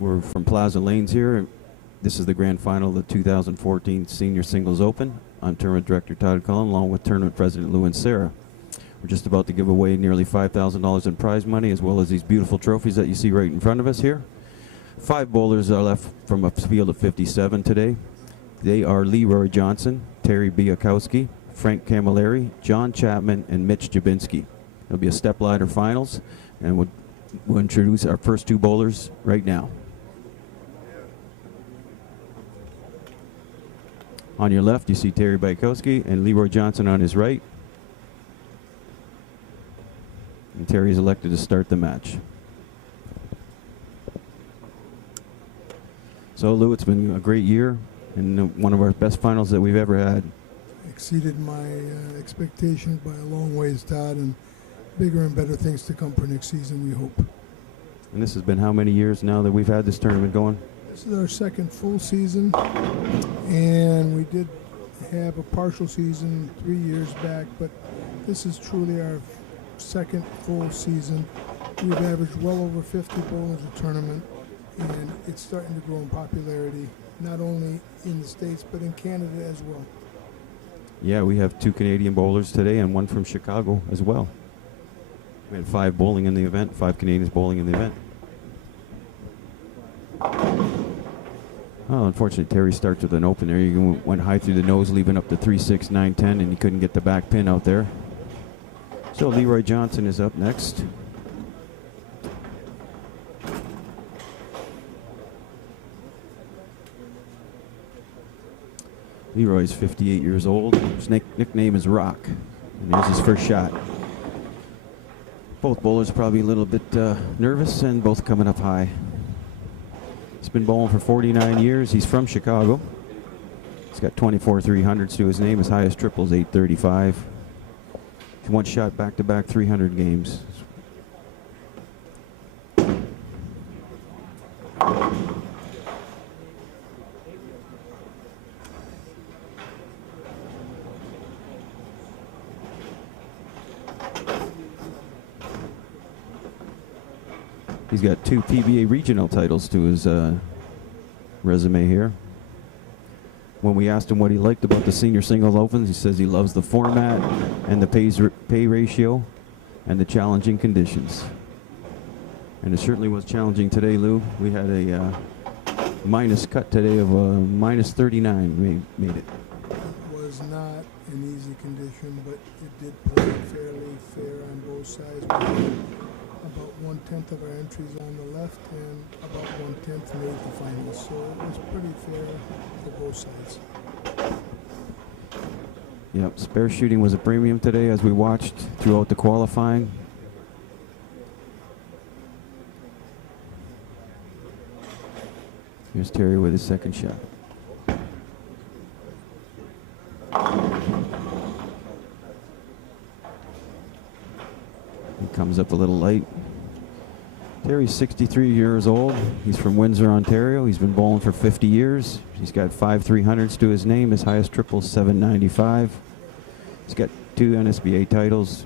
We're from Plaza Lanes here. This is the grand final of the 2014 Senior Singles Open. I'm Tournament Director Todd Cullen, along with Tournament President Lou and Sarah. We're just about to give away nearly $5,000 in prize money, as well as these beautiful trophies that you see right in front of us here. 5 bowlers are left from a field of 57 today. They are Leroy Johnson, Terry Biakowski, Frank Camilleri, John Chapman, and Mitch Jabinski. It'll be a stepladder finals, and we'll introduce our first 2 bowlers right now. On your left, you see Terry Biakowski and Leroy Johnson on his right. And Terry is elected to start the match. So, Lou, it's been a great year and one of our best finals that we've ever had. Exceeded my expectations by a long ways, Todd, and bigger and better things to come for next season, we hope. And this has been how many years now that we've had this tournament going? This is our second full season, and we did have a partial season 3 years back, but this is truly our second full season. We've averaged well over 50 bowlers a tournament, and it's starting to grow in popularity, not only in the States, but in Canada as well. Yeah, we have 2 Canadian bowlers today and 1 from Chicago as well. We had 5 bowling in the event, 5 Canadians bowling in the event. Oh, unfortunately, Terry starts with an open there. He went high through the nose, leaving up to 3, 6, 9, 10, and he couldn't get the back pin out there. So Leroy Johnson is up next. Leroy's 58 years old. His nickname is Rock. And there's his first shot. Both bowlers probably a little bit nervous and both coming up high. He's been bowling for 49 years. He's from Chicago. He's got 24 300s to his name. His highest triple is 835. He's one shot back-to-back 300 games. He's got 2 PBA regional titles to his resume here. When we asked him what he liked about the Senior Singles Opens, he says he loves the format and the pay ratio and the challenging conditions. And it certainly was challenging today, Lou. We had a minus cut today of minus 39. We made it. It was not an easy condition, but it did play fairly fair on both sides. About 1/10 of our entries on the left and about 1/10 made the finals. So it was pretty fair for both sides. Yep, spare shooting was a premium today as we watched throughout the qualifying. Here's Terry with his second shot. He comes up a little light. Terry's 63 years old. He's from Windsor, Ontario. He's been bowling for 50 years. He's got 5 300s to his name. His highest triple is 795. He's got 2 NSBA titles.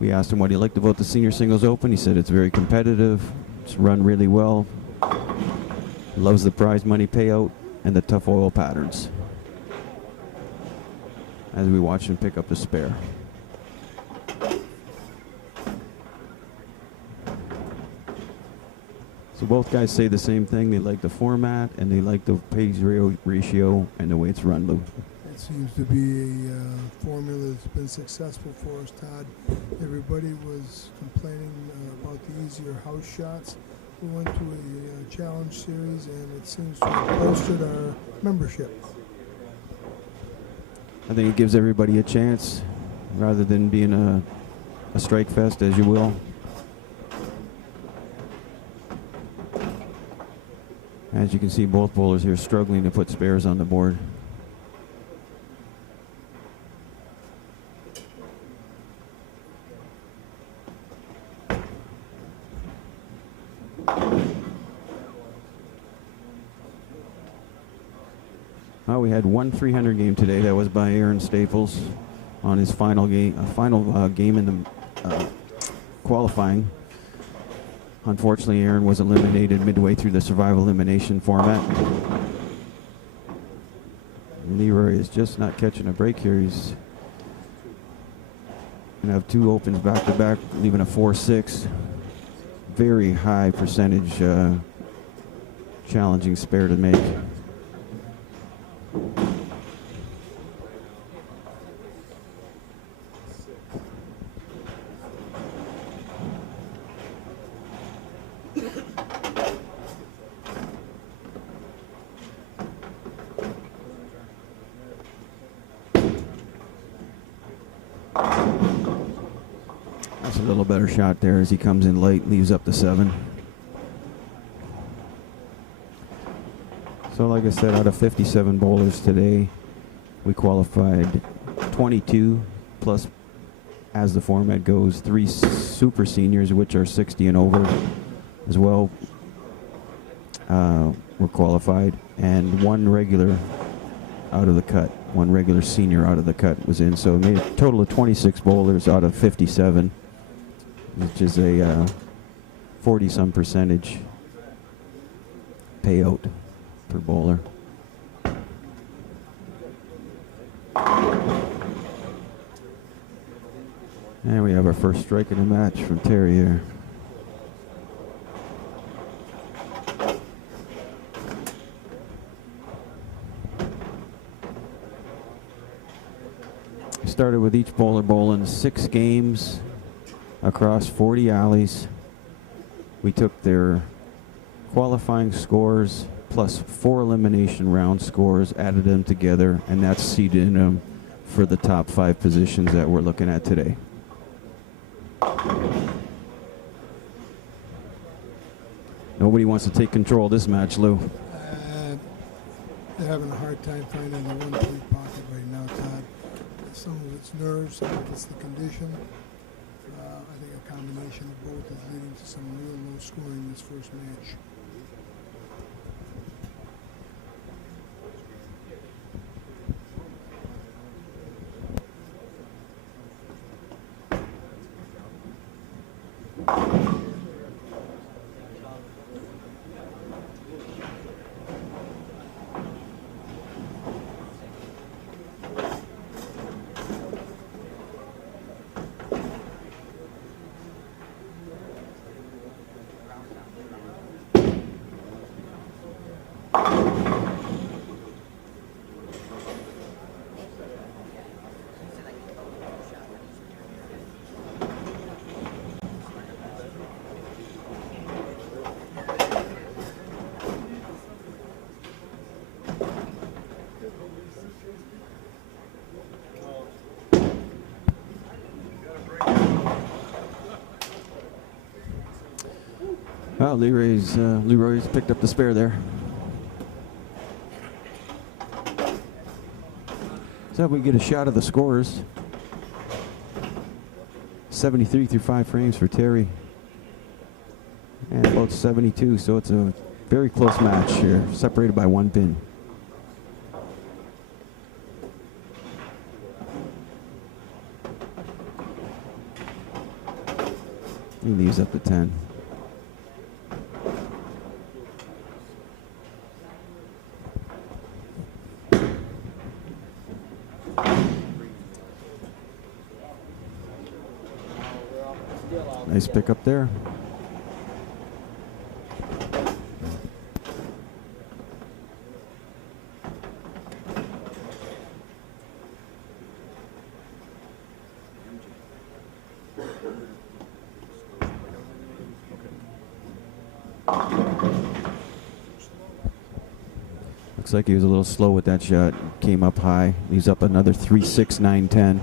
We asked him what he liked about the Senior Singles Open. He said it's very competitive. It's run really well. Loves the prize money payout and the tough oil patterns. As we watch him pick up the spare. So both guys say the same thing. They like the format and they like the pay ratio and the way it's run, Lou. It seems to be a formula that's been successful for us, Todd. Everybody was complaining about the easier house shots. We went to a challenge series and it seems to have bolstered our membership. I think it gives everybody a chance rather than being a strike fest, as you will. As you can see, both bowlers here struggling to put spares on the board. We had 1 300 game today. That was by Aaron Staples on his final game in the qualifying. Unfortunately, Aaron was eliminated midway through the survival elimination format. Leroy is just not catching a break here. He's going to have 2 opens back to back, leaving a 4-6. Very high percentage challenging spare to make. That's a little better shot there as he comes in late, leaves up the 7. So like I said, out of 57 bowlers today, we qualified 22 plus, as the format goes, 3 super seniors, which are 60 and over as well, were qualified, and 1 regular out of the cut. 1 regular senior out of the cut was in. So it made a total of 26 bowlers out of 57, which is a 40-some percentage payout per bowler. And we have our first strike in the match from Terry here. We started with each bowler bowling 6 games across 40 alleys. We took their qualifying scores plus 4 elimination round scores, added them together, and that's seeded them for the top 5 positions that we're looking at today. Nobody wants to take control of this match, Lou. They're having a hard time finding the 1-point pocket right now, Todd. Some of it's nerves, some of it's the condition. I think a combination of both is leading to some real low scoring in this first match. Well, Leroy's picked up the spare there. So we get a shot of the scores. 73 through 5 frames for Terry. And about 72, so it's a very close match here, separated by 1 pin. He leaves up to 10. Nice pick up there. Looks like he was a little slow with that shot. Came up high. He's up another 3, 6, 9, 10.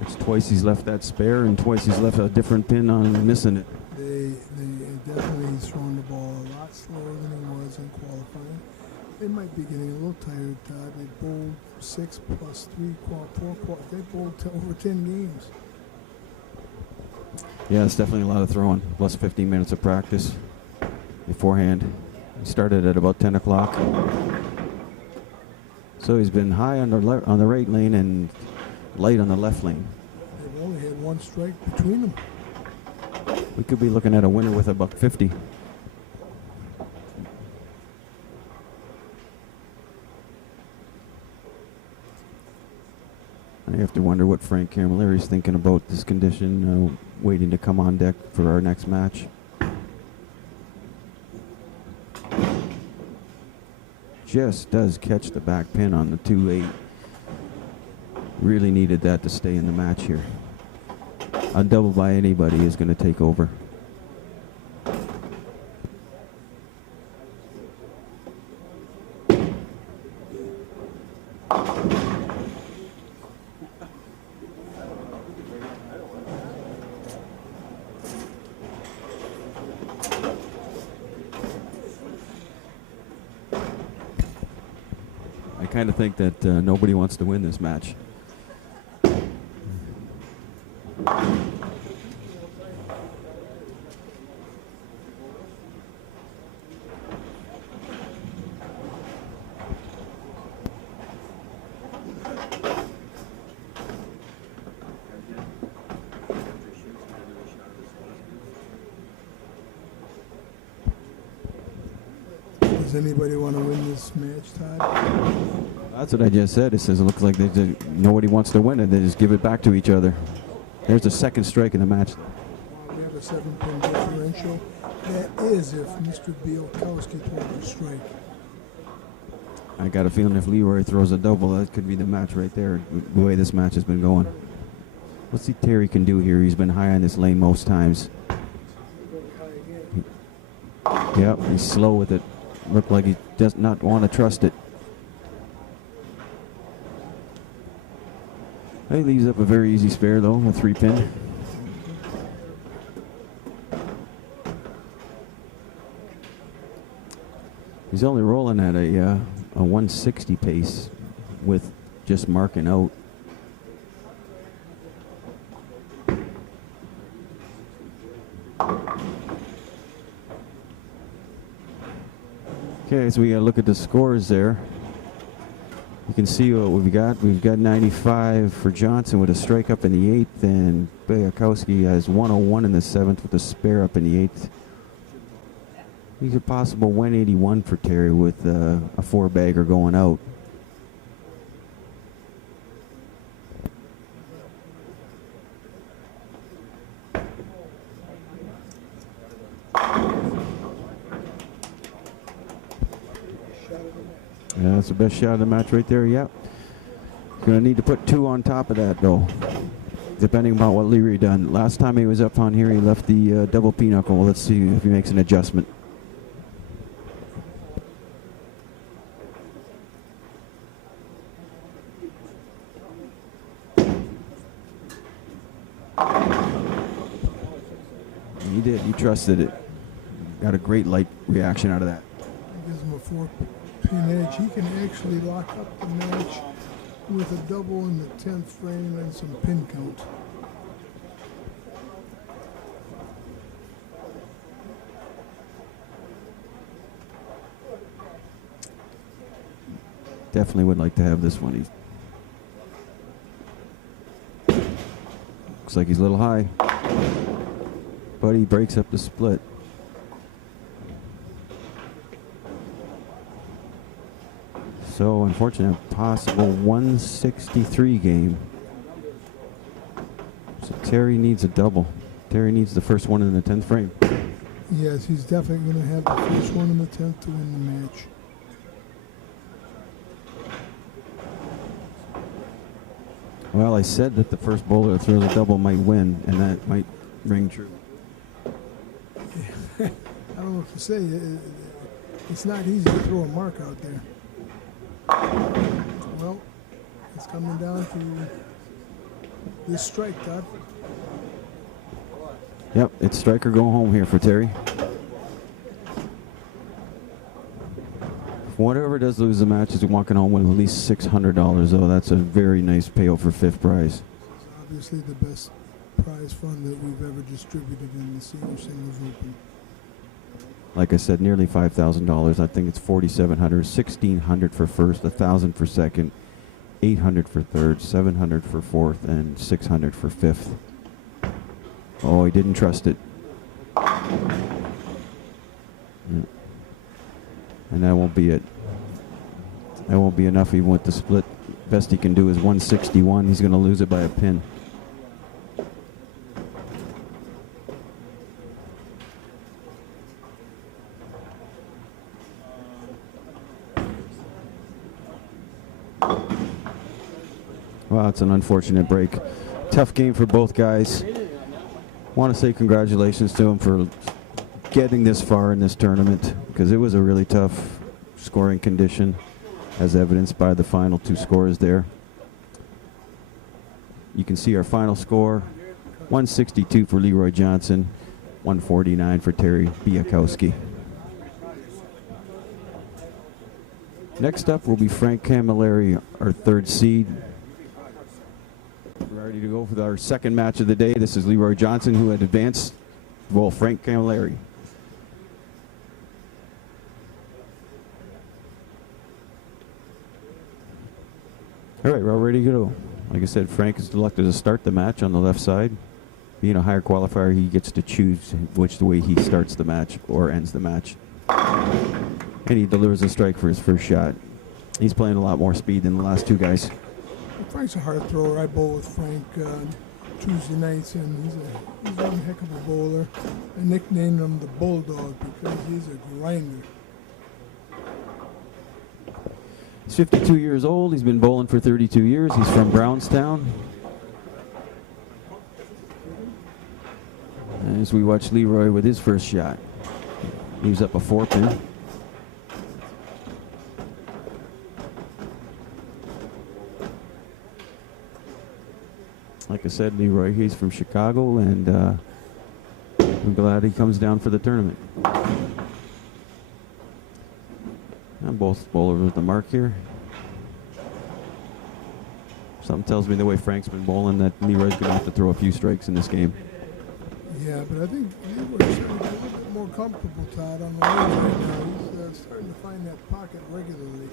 It's twice he's left that spare and twice he's left a different pin on missing it. They definitely thrown the ball a lot slower slower than he was in qualifying. They might be getting a little tired, Todd. They bowled 6 plus 3, they bowled over 10 games. Yeah, it's definitely a lot of throwing, plus 15 minutes of practice beforehand. He started at about 10 o'clock. So he's been high on the right lane and light on the left lane. They've only had 1 strike between them. We could be looking at a winner with a $150. I have to wonder what Frank Camilleri's thinking about this condition, waiting to come on deck for our next match. Just does catch the back pin on the 2-8. Really needed that to stay in the match here. A double by anybody is going to take over. I kind of think that nobody wants to win this match. Does anybody want to win this match, Todd? That's what I just said. It says it looks like nobody wants to win it. They just give it back to each other. There's the second strike in the match. We have a 7-pin differential. That is if Mr. Bielkowski throws a strike. I got a feeling if Leroy throws a double, that could be the match right there, the way this match has been going. Let's see Terry can do here. He's been high on this lane most times. Yep, he's slow with it. Looked like he does not want to trust it. He leaves up a very easy spare though, a 3-pin. He's only rolling at a 160 pace with just marking out. Okay, so we got to look at the scores there. You can see what we've got. We've got 95 for Johnson with a strike up in the 8th, and Bielkowski has 101 in the 7th with a spare up in the 8th. He's a possible 181 for Terry with a 4-bagger going out. Yeah, that's the best shot of the match right there, yep. Gonna need to put 2 on top of that though, depending on what Leary done. Last time he was up on here, he left the double pinochle. Let's see if he makes an adjustment. He did, he trusted it. Got a great light reaction out of that. Gives him a 4-pin edge. He can actually lock up the match with a double in the 10th frame and some pin count. Definitely would like to have this one. Looks like he's a little high, but he breaks up the split. So, unfortunately, a possible 163 game. So Terry needs a double. Terry needs the first one in the 10th frame. Yes, he's definitely going to have the first one in the 10th to win the match. Well, I said that the first bowler that throws a double might win, and that might ring true. I don't know what to say. It's not easy to throw a mark out there. Well, it's coming down to this strike, Todd. Yep, it's strike or go home here for Terry. Whatever does lose the match is walking home with at least $600, though. That's a very nice payout for fifth prize. It's obviously the best prize fund that we've ever distributed in the Senior Singles Open. Like I said, nearly $5,000. I think it's $4,700, $1,600 for first, $1,000 for second, $800 for third, $700 for fourth, and $600 for fifth. Oh, he didn't trust it. Yeah. And that won't be it. That won't be enough even with the split. Best he can do is 161. He's going to lose it by a pin. Wow, it's an unfortunate break. Tough game for both guys. Want to say congratulations to him for getting this far in this tournament, because it was a really tough scoring condition, as evidenced by the final two scores there. You can see our final score: 162 for Leroy Johnson, 149 for Terry Biakowski. Next up will be Frank Camilleri, our third seed. We're ready to go for our second match of the day. This is Leroy Johnson, who had advanced. Well, Frank Camilleri. All right, we're ready to go. Like I said, Frank is elected to start the match on the left side. Being a higher qualifier, he gets to choose which way he starts the match or ends the match. And he delivers a strike for his first shot. He's playing a lot more speed than the last two guys. Frank's a hard thrower. I bowl with Frank Tuesday nights, and he's one heck of a bowler. I nicknamed him the Bulldog because he's a grinder. He's 52 years old. He's been bowling for 32 years. He's from Brownstown. And as we watch Leroy with his first shot, he was up a 4-pin. Like I said, Leroy, he's from Chicago, and I'm glad he comes down for the tournament. And both bowlers with the mark here. Something tells me the way Frank's been bowling that Leroy's going to have to throw a few strikes in this game. Yeah, but I think Leroy's starting to get a little bit more comfortable, Todd, on the range right now. He's starting to find that pocket regularly.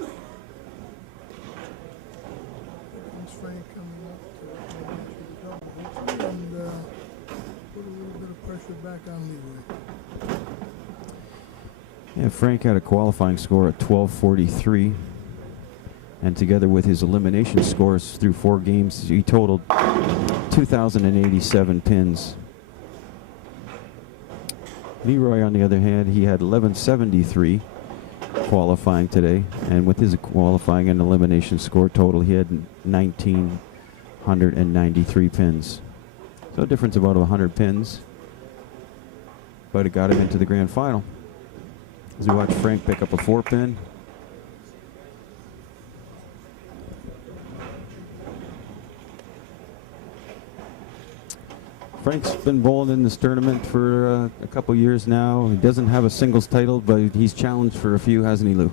Comes Frank coming up to double and put a little bit of pressure back on Leroy. Yeah, Frank had a qualifying score at 1243, and together with his elimination scores through 4 games, he totaled 2,087 pins. Leroy, on the other hand, he had 1173 qualifying today, and with his qualifying and elimination score total, he had 1,993 pins. So a difference of about 100 pins, but it got him into the grand final. As we watch Frank pick up a 4-pin. Frank's been bowling in this tournament for a couple years now. He doesn't have a singles title, but he's challenged for a few, hasn't he, Lou?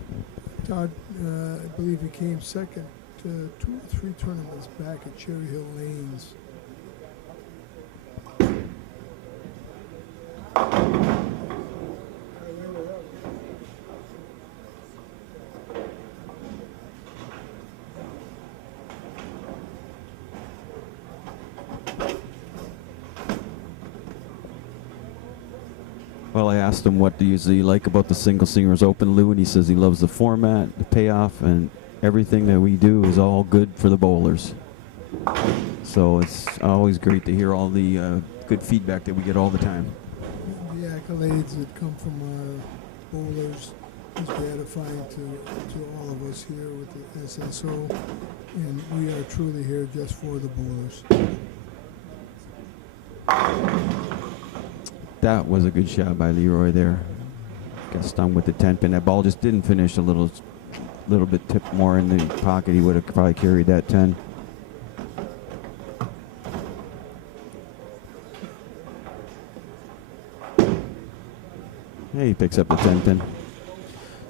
Todd, I believe he came second to 2 or 3 tournaments back at Cherry Hill Lanes. Well, I asked him what do you like about the Single Singers Open, Lou, and he says he loves the format, the payoff, and everything that we do is all good for the bowlers. So it's always great to hear all the good feedback that we get all the time. The accolades that come from our bowlers is gratifying to all of us here with the SSO, and we are truly here just for the bowlers. That was a good shot by Leroy there. Got stung with the 10-pin. That ball just didn't finish a little bit tipped more in the pocket. He would have probably carried that 10. Hey, he picks up the 10-pin.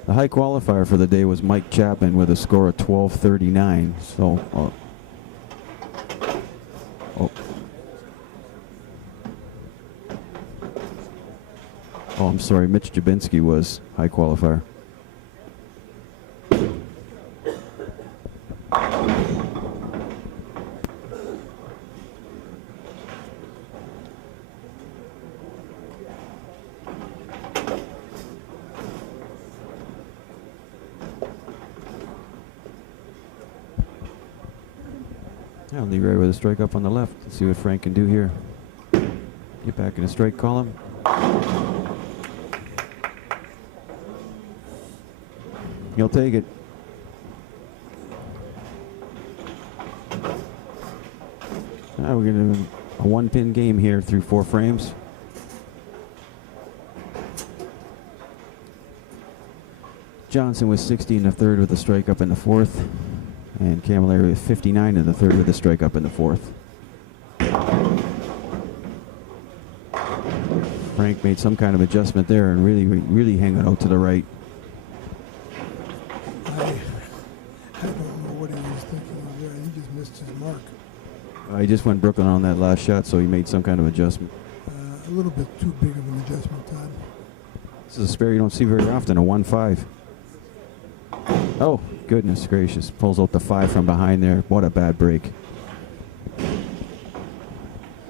The high qualifier for the day was Mike Chapman with a score of 12.39. So, I'm sorry. Mitch Jabinski was high qualifier. Now Leroy with a strike up on the left. Let's see what Frank can do here. Get back in the strike column. He'll take it. Now we're going to do a one-pin game here through 4 frames. Johnson was 60 in the third with a strike up in the fourth. And Camilleri with 59 in the third with a strike up in the fourth. Frank made some kind of adjustment there and really hanging out to the right. I don't know what he was thinking of there. He just missed his mark. He just went Brooklyn on that last shot, so he made some kind of adjustment. A little bit too big of an adjustment, Todd. This is a spare you don't see very often, a 1-5. Oh, goodness gracious. Pulls out the 5 from behind there. What a bad break.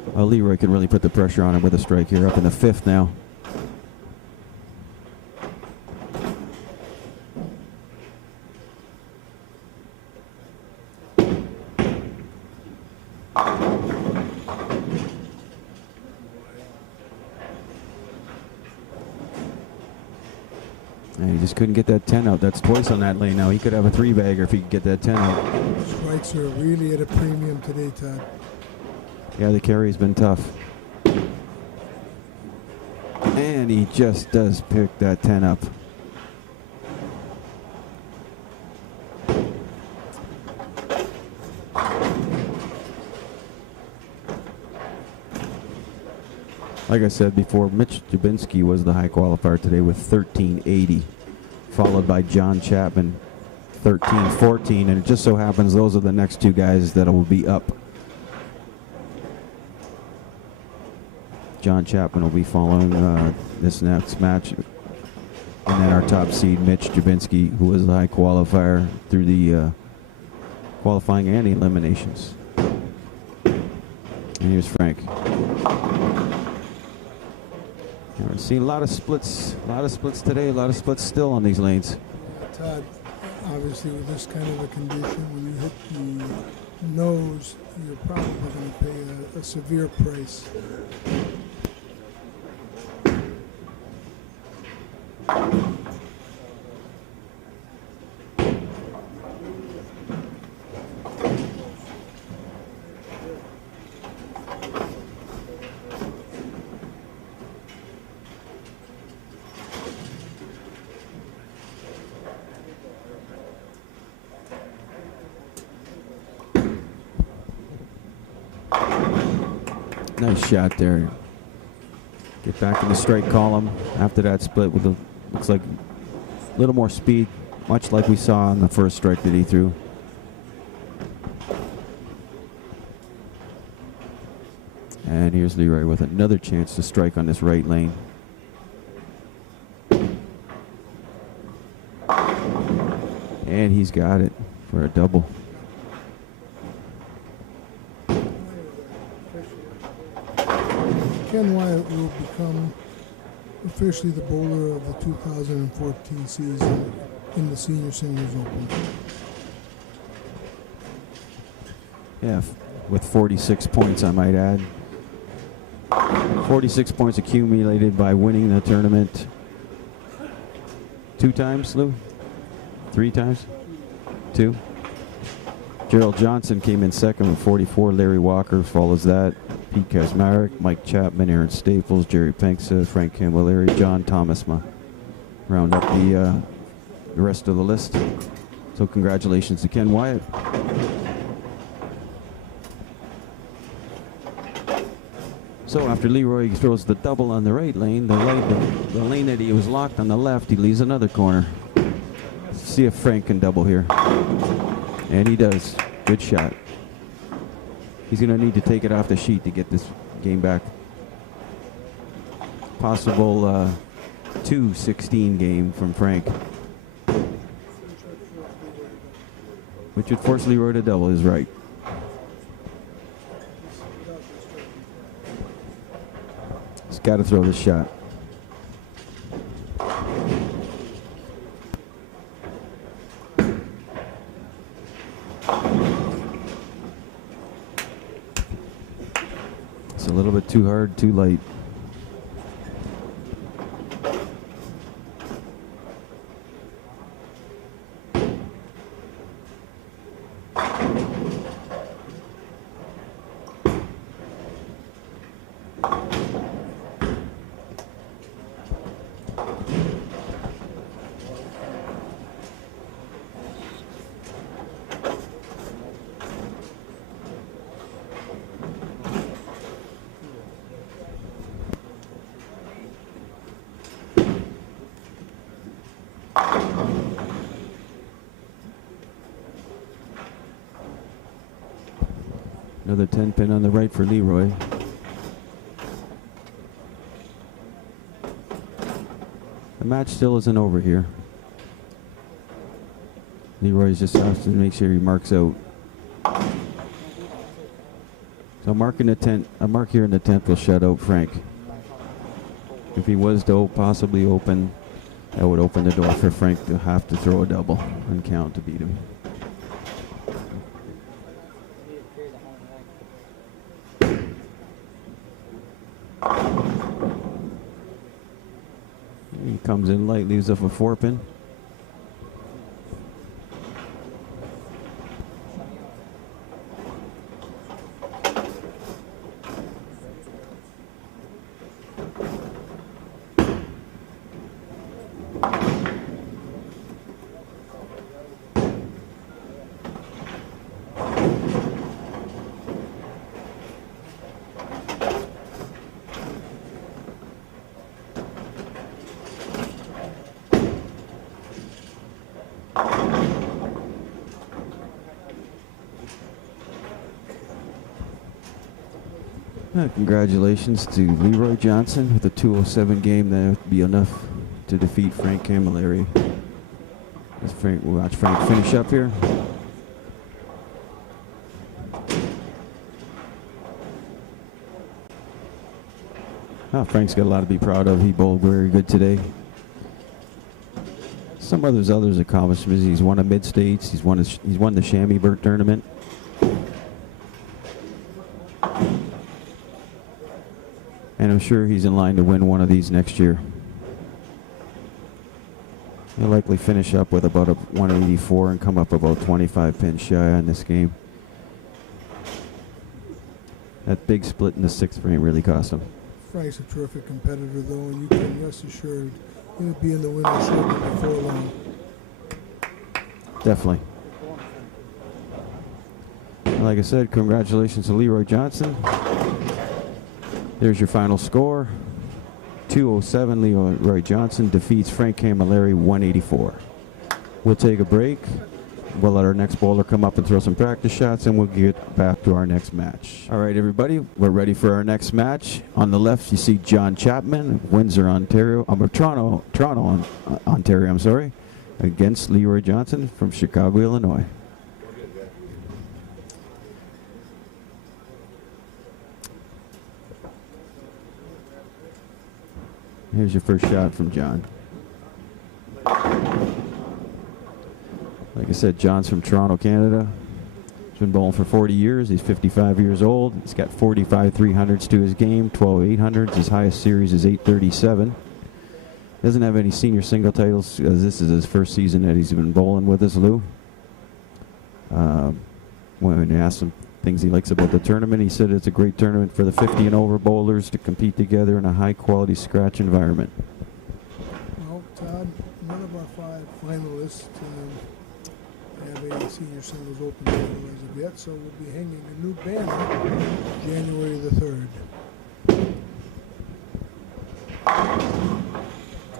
Well, Leroy can really put the pressure on him with a strike here, up in the 5th now. And he just couldn't get that 10 out. That's twice on that lane now. He could have a 3-bagger if he could get that 10 out. Strikes are really at a premium today, Todd. Yeah, the carry's been tough. And he just does pick that 10 up. Like I said before, Mitch Jabinski was the high qualifier today with 1380, followed by John Chapman, 1314, and it just so happens those are the next 2 guys that will be up. John Chapman will be following this next match, and then our top seed, Mitch Jabinski, who was the high qualifier through the qualifying and eliminations. And here's Frank. We're seeing a lot of splits today, a lot of splits still on these lanes. Todd, obviously with this kind of a condition, when you hit the nose, you're probably going to pay a severe price. Nice shot there. Get back in the strike column after that split with looks like a little more speed, much like we saw on the first strike that he threw. And here's Leroy with another chance to strike on this right lane. And he's got it for a double. Ken Wyatt will become officially the bowler of the 2014 season in the Senior Singles Open. Yeah, with 46 points, I might add. 46 points accumulated by winning the tournament 2 times, Lou? 3 times? 2? Gerald Johnson came in second with 44. Larry Walker follows that. Pete Kaczmarek, Mike Chapman, Aaron Staples, Jerry Penksa, Frank Camilleri, John Thomasma. Round up the rest of the list. So congratulations to Ken Wyatt. So after Leroy throws the double on the right lane, the lane that he was locked on the left, he leaves another corner. See if Frank can double here. And he does. Good shot. He's going to need to take it off the sheet to get this game back. Possible 2-16 game from Frank. Which would force Leroy to double, is right. He's got to throw this shot. It's a little bit too hard, too light. Another 10 pin on the right for Leroy. The match still isn't over here. Leroy's just has to make sure he marks out. So marking the 10th, a mark here in the 10th will shut out Frank. If he was to possibly open, that would open the door for Frank to have to throw a double and count to beat him. He comes in light, leaves off a 4-pin. Congratulations to Leroy Johnson with a 207 game. That would be enough to defeat Frank Camilleri. We'll watch Frank finish up here. Oh, Frank's got a lot to be proud of. He bowled very good today. Some of his others accomplishments: he's won a mid-states. He's won the Chamois Burt tournament. And I'm sure he's in line to win one of these next year. He'll likely finish up with about a 184 and come up about 25 pins shy on this game. That big split in the 6th frame really cost him. Frank's a terrific competitor, though, and you can rest assured he'll be in the winner's circle before long. Definitely. Like I said, congratulations to Leroy Johnson. There's your final score. 207, Leroy Johnson defeats Frank Camilleri 184. We'll take a break. We'll let our next bowler come up and throw some practice shots, and we'll get back to our next match. All right, everybody, we're ready for our next match. On the left, you see John Chapman, Windsor, Ontario, Toronto, Ontario, I'm sorry, against Leroy Johnson from Chicago, Illinois. Here's your first shot from John. Like I said, John's from Toronto, Canada. He's been bowling for 40 years. He's 55 years old. He's got 45 300s to his game, 12 800s. His highest series is 837. Doesn't have any senior single titles, as this is his first season that he's been bowling with us, Lou. When I asked him things he likes about the tournament, he said it's a great tournament for the 50 and over bowlers to compete together in a high quality scratch environment. Well, Todd, none of our 5 finalists have a senior singles open title as of yet, so we'll be hanging a new banner January the 3rd.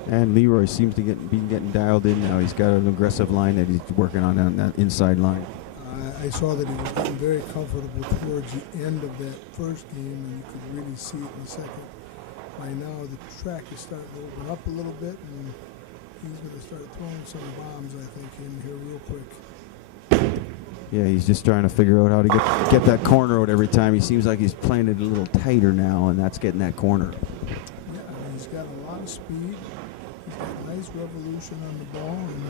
And Leroy seems to be getting dialed in now. He's got an aggressive line that he's working on that inside line. I saw that he was getting very comfortable towards the end of that first game, and you could really see it in the second. By now, the track is starting to open up a little bit, and he's going to start throwing some bombs, I think, in here real quick. Yeah, he's just trying to figure out how to get that corner out every time. He seems like he's playing it a little tighter now, and that's getting that corner. Yeah, he's got a lot of speed. He's got a nice revolution on the ball, and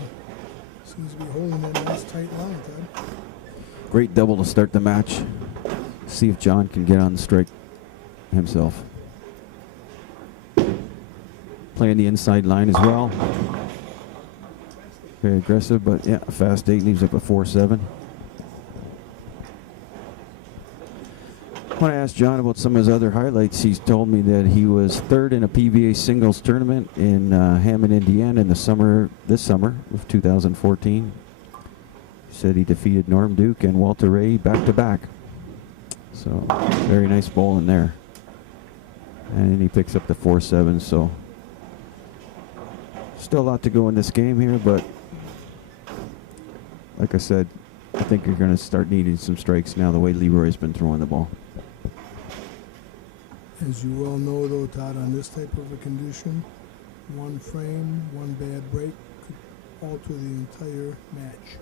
seems to be holding that nice tight line, Ted. Great double to start the match. See if John can get on the strike himself. Playing the inside line as well. Very aggressive, but yeah, a fast 8 leaves up a 4-7. When I asked John about some of his other highlights, he's told me that he was third in a PBA singles tournament in Hammond, Indiana in this summer of 2014. He said he defeated Norm Duke and Walter Ray back-to-back. So, very nice ball in there. And he picks up the 4-7, so still a lot to go in this game here, but like I said, I think you're going to start needing some strikes now the way Leroy's been throwing the ball. As you well know, though, Todd, on this type of a condition, one frame, one bad break could alter the entire match.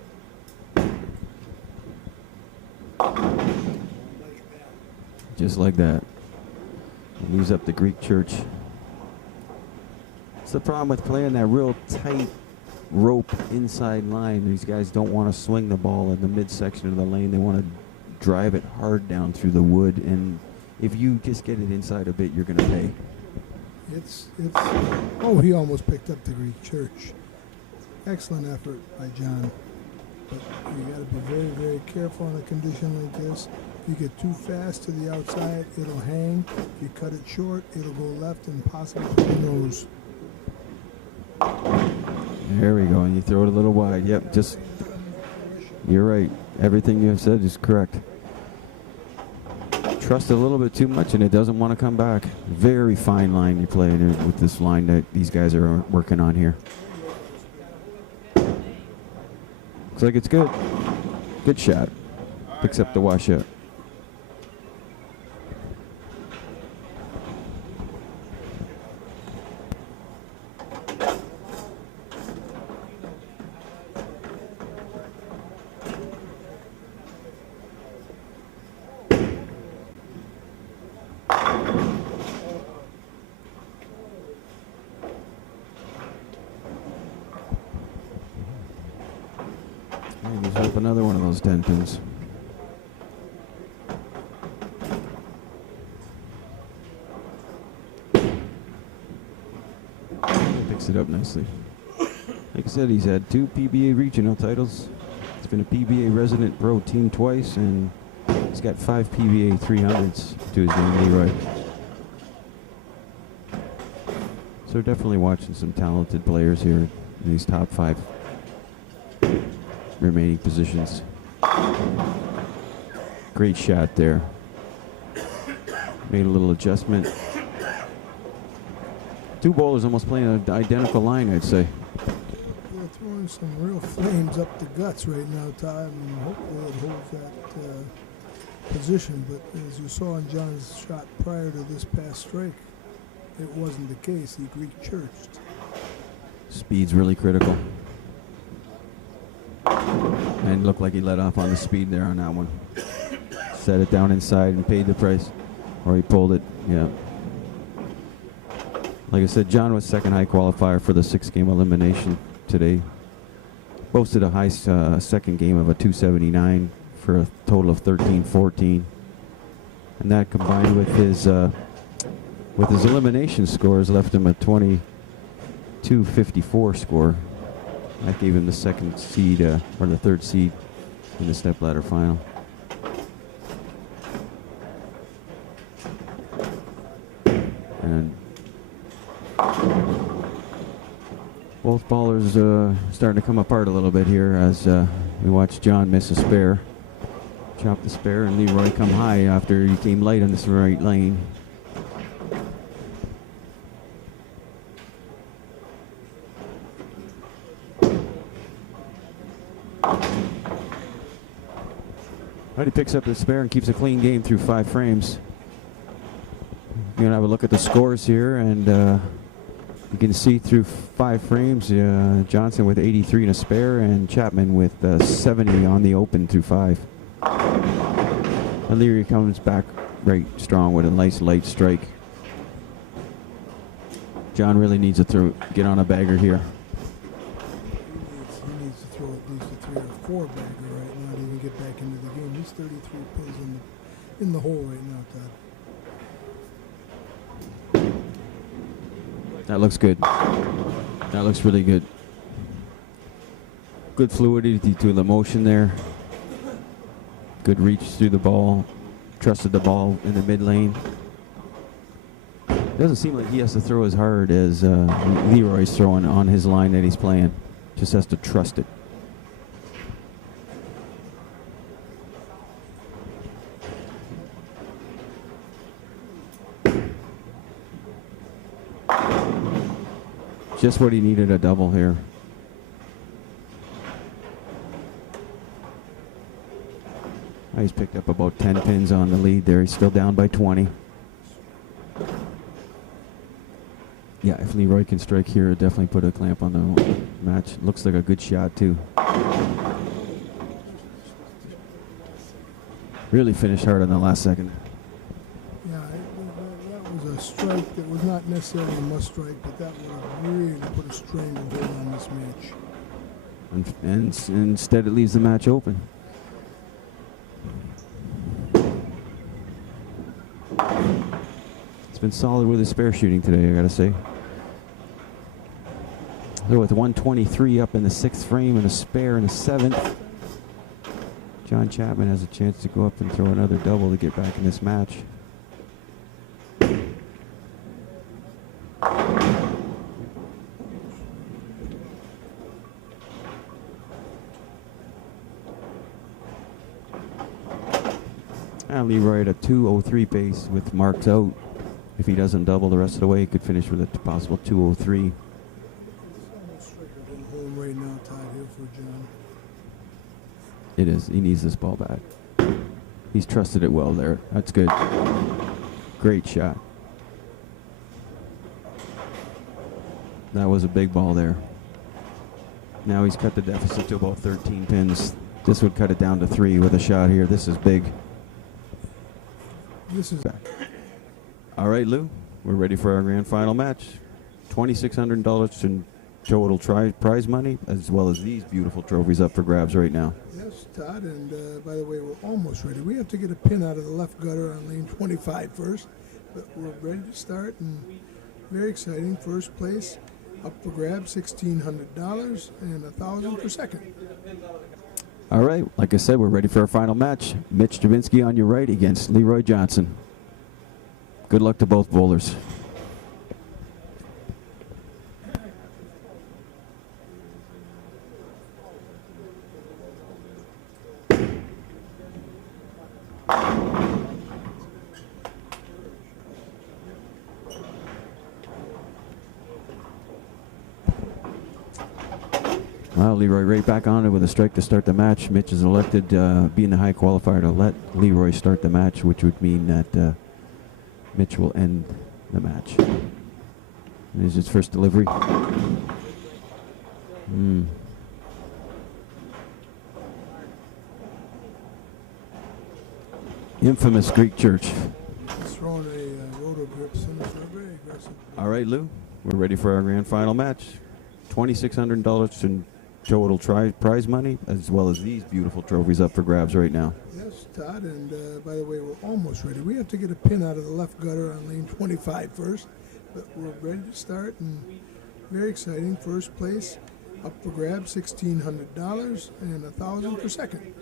Just like that. Leaves up the Greek church. It's the problem with playing that real tight rope inside line. These guys don't want to swing the ball in the midsection of the lane. They want to drive it hard down through the wood, and if you just get it inside a bit, you're going to pay. Oh, he almost picked up the Greek church. Excellent effort by John. But you got to be very, very careful in a condition like this. If you get too fast to the outside, it'll hang. If you cut it short, it'll go left and possibly to the nose. There we go, and you throw it a little wide. Yep, just, you're right. Everything you have said is correct. Trust a little bit too much, and it doesn't want to come back. Very fine line you play with this line that these guys are working on here. Looks like it's good. Good shot. Picks up the washout. He's up another one of those 10 pins. Picks it up nicely. Like I said, he's had 2 PBA regional titles. He's been a PBA resident pro team twice, and he's got 5 PBA 300s to his name, Leroy. So definitely watching some talented players here in these top 5 remaining positions. Great shot there. Made a little adjustment. 2 bowlers almost playing an identical line, I'd say. They're throwing some real flames up the guts right now, Todd, and hopefully it holds that position. But as you saw in John's shot prior to this past strike, it wasn't the case. He Greek churched. Speed's really critical. And looked like he let off on the speed there on that one. Set it down inside and paid the price. Or he pulled it, yeah. Like I said, John was second high qualifier for the 6-game elimination today. Posted a high second game of a 279 for a total of 13-14. And that combined with his elimination scores left him a 22-54 score. That gave him the 2nd seed, or the 3rd seed in the Stepladder final. And both ballers starting to come apart a little bit here as we watch John miss a spare. Chop the spare, and Leroy come high after he came light on this right lane. But he picks up the spare and keeps a clean game through 5 frames. You're going to have a look at the scores here, and you can see through 5 frames, Johnson with 83 and a spare, and Chapman with 70 on the open through 5. O'Leary comes back right strong with a nice light strike. John really needs to get on a bagger here. He needs to throw at least a 3 or 4 bagger right now to even get back into the game. He's 33 pins in the hole right now, Todd. That looks good. That looks really good. Good fluidity to the motion there. Good reach through the ball. Trusted the ball in the mid lane. It doesn't seem like he has to throw as hard as Leroy's throwing on his line that he's playing. Just has to trust it. Just what he needed, a double here. He's picked up about 10 pins on the lead there. He's still down by 20. Yeah, if Leroy can strike here, it'll definitely put a clamp on the match. Looks like a good shot, too. Really finished hard on the last second. Yeah, that was a strike that was not necessarily a must strike, but that would have really put a stranglehold on this match. And instead, it leaves the match open. It's been solid with his spare shooting today, I gotta say. So with 123 up in the 6th frame and a spare in the 7th, John Chapman has a chance to go up and throw another double to get back in this match. And Leroy at a 2:03 pace with marks out. If he doesn't double the rest of the way, he could finish with a possible 2:03. Home right now, tied here for John. It is. He needs this ball back. He's trusted it well there. That's good. Great shot. That was a big ball there. Now he's cut the deficit to about 13 pins. This would cut it down to 3 with a shot here. This is big. This is back. All right, Lou, we're ready for our grand final match. $2,600 in total prize money, as well as these beautiful trophies up for grabs right now. Yes, Todd, and by the way, we're almost ready. We have to get a pin out of the left gutter on lane 25 first, but we're ready to start, and very exciting. First place, up for grabs, $1,600 and $1,000 per second. All right, like I said, we're ready for our final match. Mitch Javinsky on your right against Leroy Johnson. Good luck to both bowlers. Well, Leroy right back on it with a strike to start the match. Mitch is elected, being the high qualifier, to let Leroy start the match, which would mean that Mitch will end the match. And here's his first delivery. Infamous Greek church. He's throwing a roto grip, so very aggressive. All right, Lou, we're ready for our grand final match. $2,600 in total prize money, as well as these beautiful trophies up for grabs right now. Yes, Todd, and by the way, we're almost ready. We have to get a pin out of the left gutter on lane 25 first, but we're ready to start, and very exciting. First place, up for grabs, $1,600 and $1,000 per second.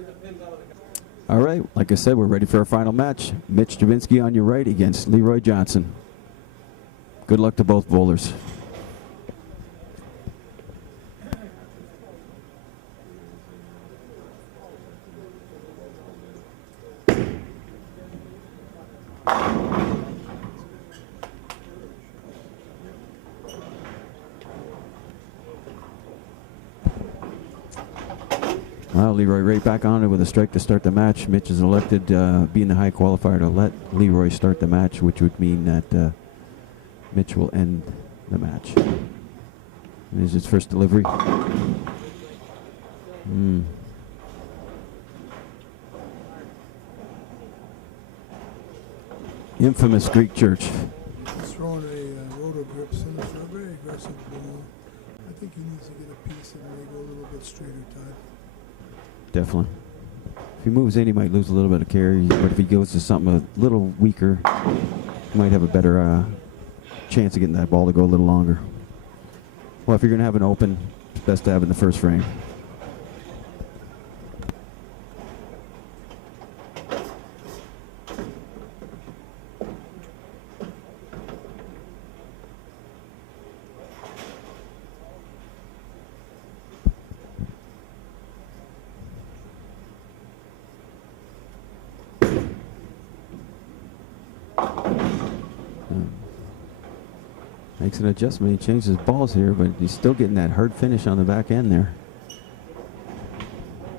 All right, like I said, we're ready for our final match. Mitch Javinsky on your right against Leroy Johnson. Good luck to both bowlers. Well, Leroy right back on it with a strike to start the match. Mitch is elected, being the high qualifier, to let Leroy start the match, which would mean that Mitch will end the match. And here's his first delivery. Infamous Greek church. He's throwing a rotor grips in for a very aggressive ball. I think he needs to get a piece and maybe go a little bit straighter, Todd. Definitely. If he moves in, he might lose a little bit of carry, but if he goes to something a little weaker, he might have a better chance of getting that ball to go a little longer. Well, if you're going to have an open, it's best to have it in the first frame. Makes an adjustment. He changed his balls here, but he's still getting that hard finish on the back end there.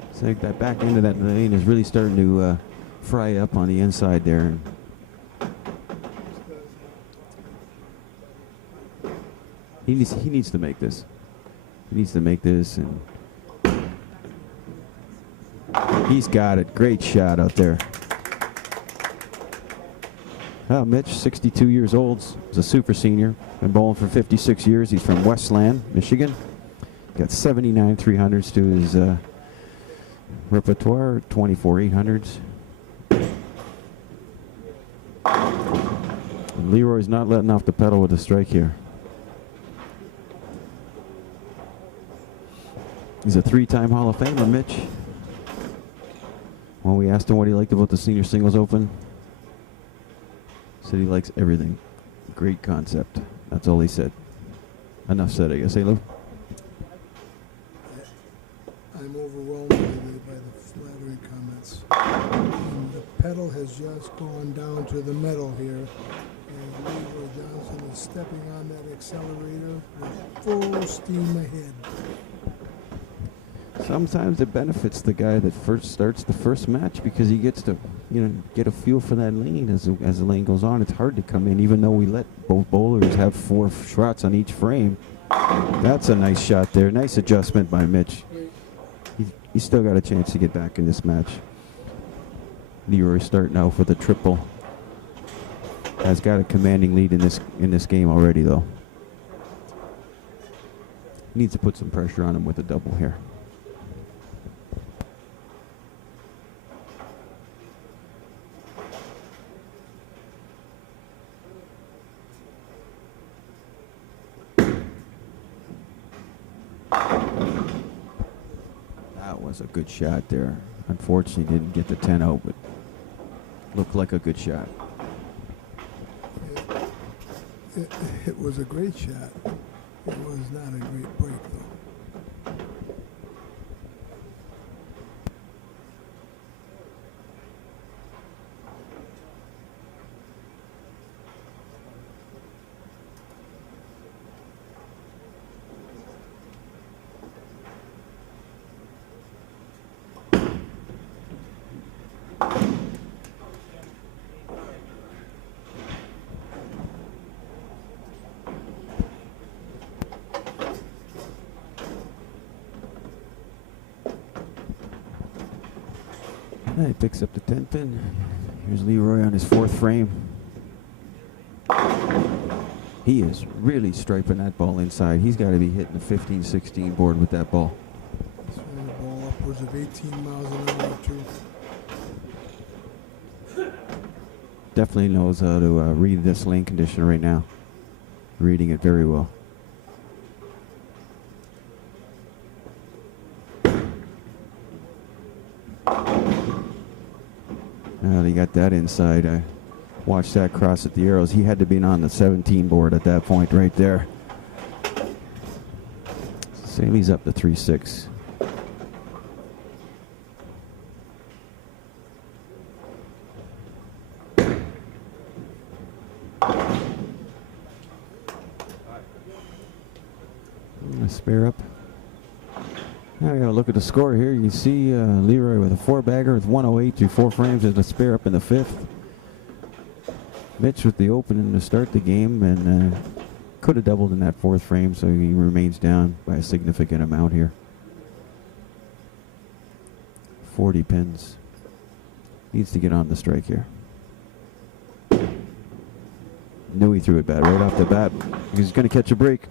It's like that back end of that lane is really starting to fry up on the inside there. He needs to make this. He needs to make this, and he's got it. Great shot out there. Mitch, 62 years old, is a super senior. Been bowling for 56 years. He's from Westland, Michigan. Got 79 300s to his repertoire, 24 800s. And Leroy's not letting off the pedal with a strike here. He's a three-time Hall of Famer, Mitch. When we asked him what he liked about the Senior Singles Open, said he likes everything. Great concept. That's all he said. Enough said, I guess. Hey, Lou? I'm overwhelmed by the flattering comments. And the pedal has just gone down to the metal here. And Leroy Johnson is stepping on that accelerator with full steam ahead. Sometimes it benefits the guy that first starts the first match because he gets to, get a feel for that lane as the lane goes on. It's hard to come in, even though we let both bowlers have 4 shots on each frame. That's a nice shot there. Nice adjustment by Mitch. He's still got a chance to get back in this match. Leroy starting out with a triple. Has got a commanding lead in this game already, though. Needs to put some pressure on him with a double here. That was a good shot there. Unfortunately, didn't get the 10 out, but looked like a good shot. It was a great shot. It was not a great break, though. He picks up the 10 pin. Here's Leroy on his 4th frame. He is really striping that ball inside. He's got to be hitting the 15-16 board with that ball. He's throwing the ball upwards of 18 miles an hour, too. Definitely knows how to read this lane condition right now. Reading it very well. He got that inside. I watched that cross at the arrows. He had to be on the 17 board at that point right there. Saley's up to 3-6. A spare up. Now we got a look at the score here. You see Leroy with a 4-bagger with 108 through 4 frames and a spare up in the 5th. Mitch with the opening to start the game and could have doubled in that 4th frame, so he remains down by a significant amount here. 40 pins. Needs to get on the strike here. Knew he threw it bad right off the bat. He's going to catch a break.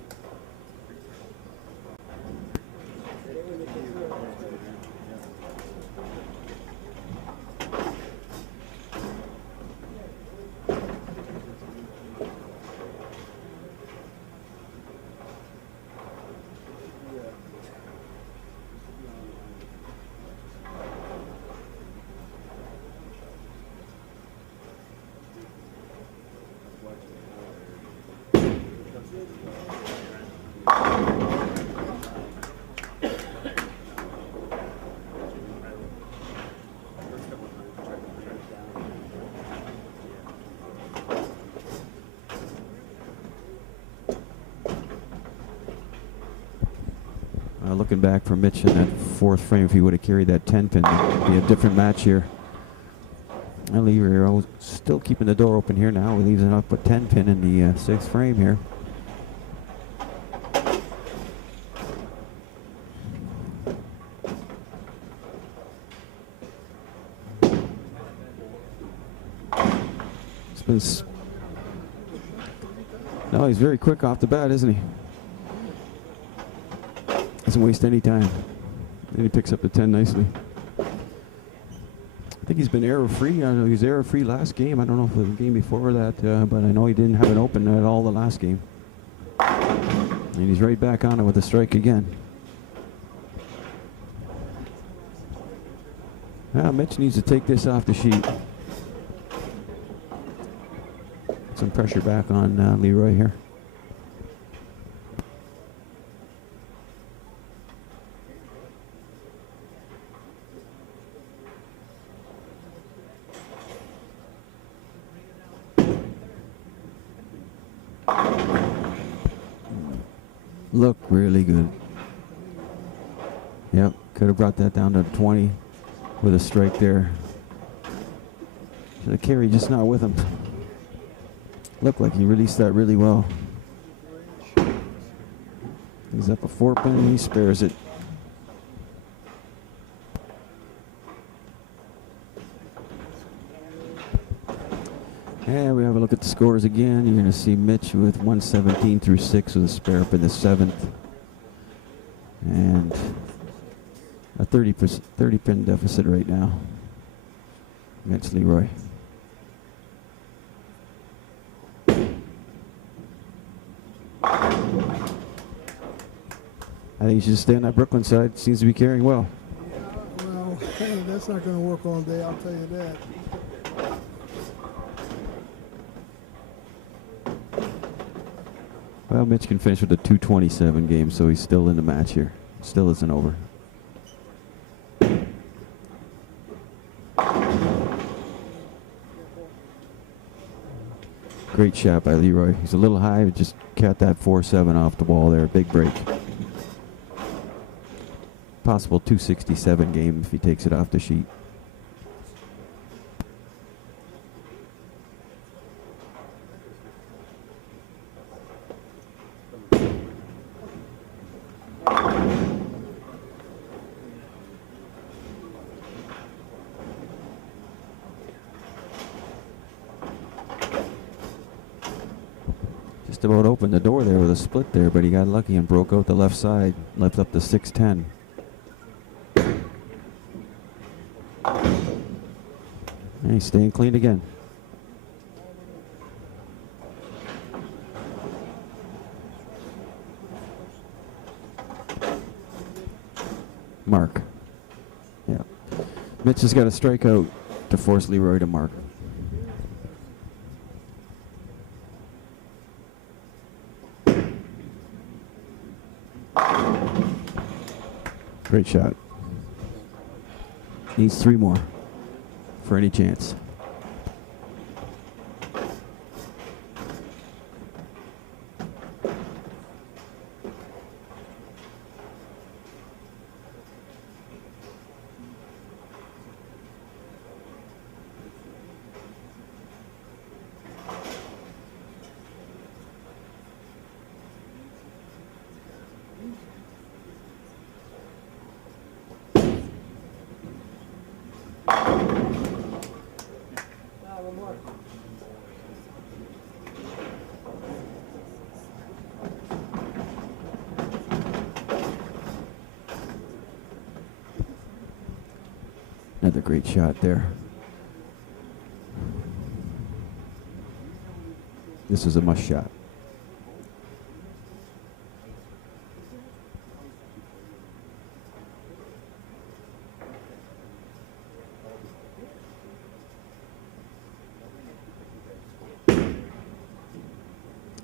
Looking back for Mitch in that 4th frame, if he would have carried that 10 pin, it would be a different match here. And Leroy still keeping the door open here now. He leaves it up a 10 pin in the 6th frame here. No, he's very quick off the bat, isn't he? Doesn't waste any time. Then he picks up the 10 nicely. I think he's been error-free. I know he was error-free last game. I don't know if it was the game before that, but I know he didn't have it open at all the last game. And he's right back on it with a strike again. Now Mitch needs to take this off the sheet. Some pressure back on Leroy here. Look really good. Yep, could have brought that down to 20 with a strike there. The carry just not with him. Looked like he released that really well. He's up a 4 pin and he spares it. And we have a look at the scores again. You're going to see Mitch with 117 through 6 with a spare up in the 7th. And a 30 pin deficit right now against Leroy. I think he should stay on that Brooklyn side. Seems to be carrying well. Yeah, well, that's not going to work all day, I'll tell you that. Well, Mitch can finish with a 227 game, so he's still in the match here. Still isn't over. Great shot by Leroy. He's a little high, but just cat that 4-7 off the ball there. Big break. Possible 267 game if he takes it off the sheet. Just about opened the door there with a split there, but he got lucky and broke out the left side, left up to 610. And he's staying clean again. Mark. Yeah. Mitch has got a strikeout to force Leroy to mark. Great shot. Needs 3 more for any chance. Another great shot there. This is a must shot.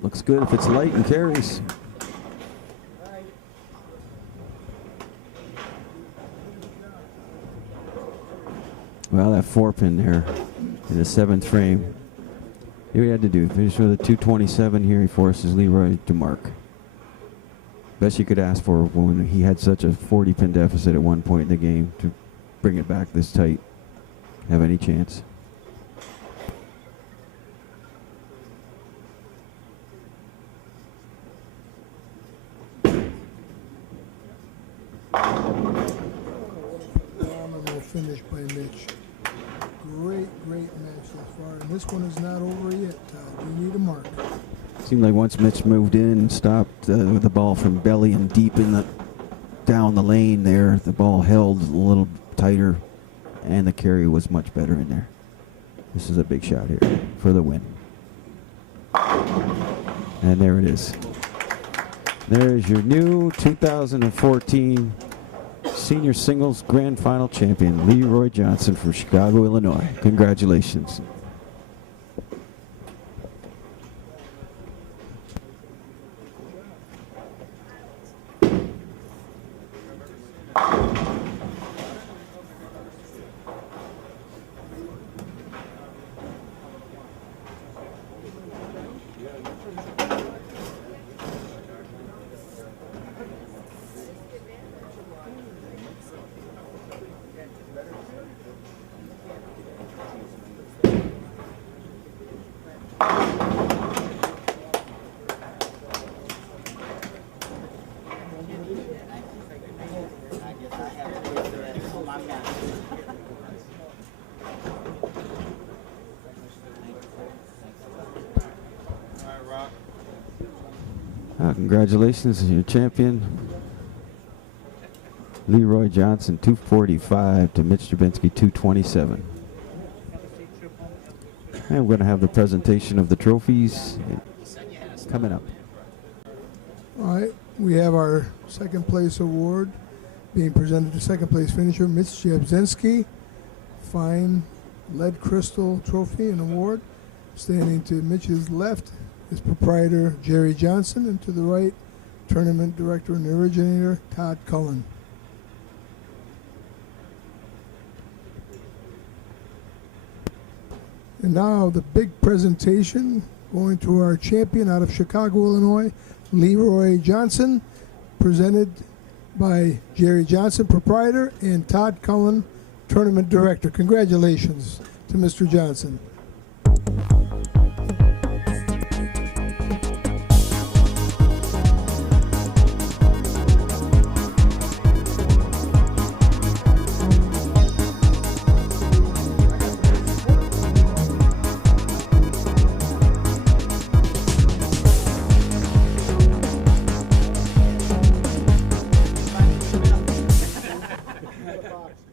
Looks good if it's light and carries. Well, that 4-pin there in the 7th frame. Here he had to do. Finish with a 227 here. He forces Leroy to mark. Best you could ask for when he had such a 40-pin deficit at one point in the game to bring it back this tight. Have any chance? Phenomenal finish by Mitch. Great match so far. And this one is not over yet, Todd. We need a mark. Seemed like once Mitch moved in and stopped the ball from belly and deep in the down the lane there, the ball held a little tighter and the carry was much better in there. This is a big shot here for the win. And there it is. There's your new 2014 Senior Singles Grand Final champion, Leroy Johnson from Chicago, Illinois. Congratulations. Congratulations, your champion, Leroy Johnson, 245 to Mitch Dubinsky, 227. And we're going to have the presentation of the trophies coming up. All right, we have our second place award being presented to second place finisher Mitch Jabzinski. Fine lead crystal trophy and award. Standing to Mitch's left is proprietor Jerry Johnson, and to the right, tournament director and originator Todd Cullen. And now the big presentation going to our champion out of Chicago, Illinois, Leroy Johnson, presented by Jerry Johnson, proprietor, and Todd Cullen, tournament director. Congratulations to Mr. Johnson. Box.